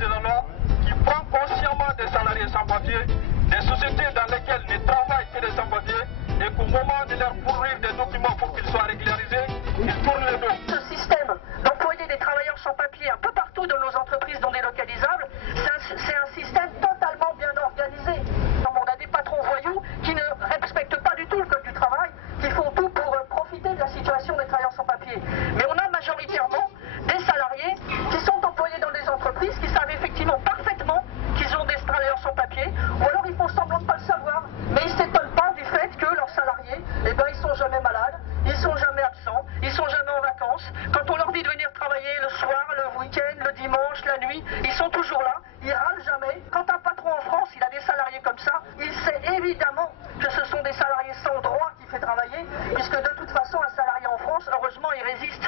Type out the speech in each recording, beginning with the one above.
de la loi qui prend consciemment des salariés sans-papiers, des sociétés dans lesquelles ne travaillent que des sans-papiers, et qu'au moment de leur fournir des documents pour qu'ils soient régularisés, ils tournent le dos. Ce système d'employer des travailleurs sans-papiers un peu partout dans nos entreprises non délocalisables, c'est un système totalement bien organisé. On a des patrons voyous qui ne respectent pas du tout le code du travail, qui font tout pour profiter de la situation des travailleurs sans-papiers. Mais on a majoritairement des salariés qui sont employés dans des entreprises qui savent effectivement parfaitement qu'ils ont des travailleurs sans-papiers, ou alors ils font semblant de ne pas le savoir, mais ils ne s'étonnent pas du fait que leurs salariés, eh ben, ils sont jamais malades, ils sont jamais absents, ils sont jamais en vacances. Quand on leur dit de venir travailler le soir, le week-end, le dimanche, la nuit, ils sont toujours là, ils râlent jamais. Quand un patron en France, il a des salariés comme ça, il sait évidemment que ce sont des salariés sans droit qui fait travailler, puisque de toute façon, un salarié en France, heureusement, il résiste.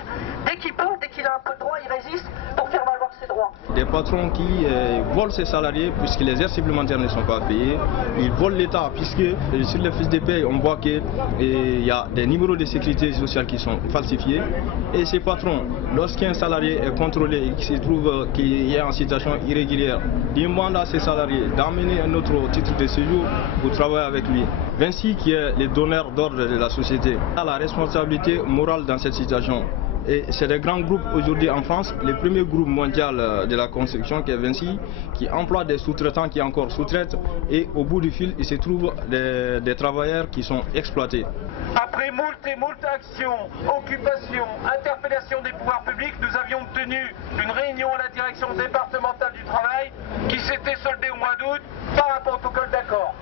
Dès qu'il peut, dès qu'il a un peu de droit, il résiste pour faire valoir ses droits. Des patrons qui volent ses salariés puisque les heures supplémentaires ne sont pas payées. Ils volent l'État puisque sur les fiches de paie, on voit qu'il y a des numéros de sécurité sociale qui sont falsifiés. Et ces patrons, lorsqu'un salarié est contrôlé et qu'il se trouve qu'il est en situation irrégulière, demandent à ses salariés d'emmener un autre titre de séjour pour travailler avec lui. Vinci, qui est le donneur d'ordre de la société, a la responsabilité morale dans cette situation. Et c'est des grands groupes aujourd'hui en France, le premier groupe mondial de la construction qui est Vinci, qui emploie des sous-traitants qui encore sous-traitent, et au bout du fil, il se trouve des travailleurs qui sont exploités. Après moult et moult actions, occupations, interpellations des pouvoirs publics, nous avions obtenu une réunion à la direction départementale du travail qui s'était soldée au mois d'août par un protocole d'accord.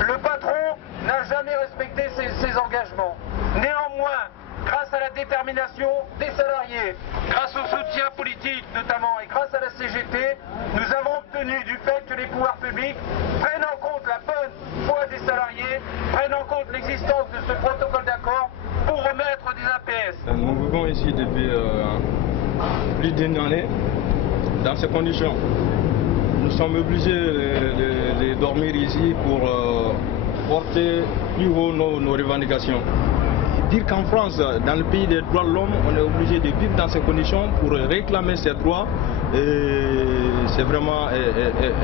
Le patron n'a jamais respecté ses engagements. Néanmoins, grâce à la détermination des salariés, grâce au soutien politique notamment et grâce à la CGT, nous avons obtenu du fait que les pouvoirs publics prennent en compte la bonne foi des salariés, prennent en compte l'existence de ce protocole d'accord pour remettre des APS. Nous vivons ici depuis plus d'une année dans ces conditions. Nous sommes obligés de dormir ici pour porter plus haut nos revendications. Dire qu'en France, dans le pays des droits de l'homme, on est obligé de vivre dans ces conditions pour réclamer ses droits, c'est vraiment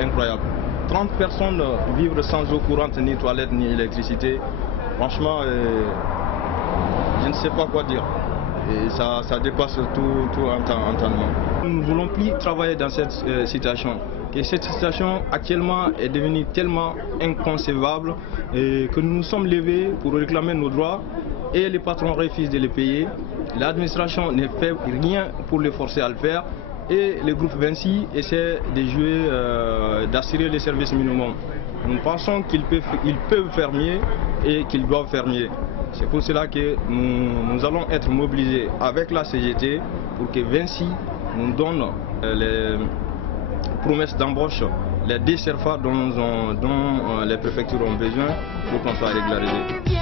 incroyable. 30 personnes vivre sans eau courante, ni toilette, ni électricité, franchement, je ne sais pas quoi dire. Et ça dépasse tout entendement. Nous ne voulons plus travailler dans cette situation. Et cette situation actuellement est devenue tellement inconcevable que nous nous sommes levés pour réclamer nos droits et les patrons refusent de les payer. L'administration ne fait rien pour les forcer à le faire et le groupe Vinci essaie de jouer, d'assurer les services minimums. Nous pensons qu'ils peuvent faire mieux et qu'ils doivent faire mieux. C'est pour cela que nous allons être mobilisés avec la CGT pour que Vinci nous donne les promesses d'embauche, les 10 CERFA dont les préfectures ont besoin pour qu'on soit régularisé.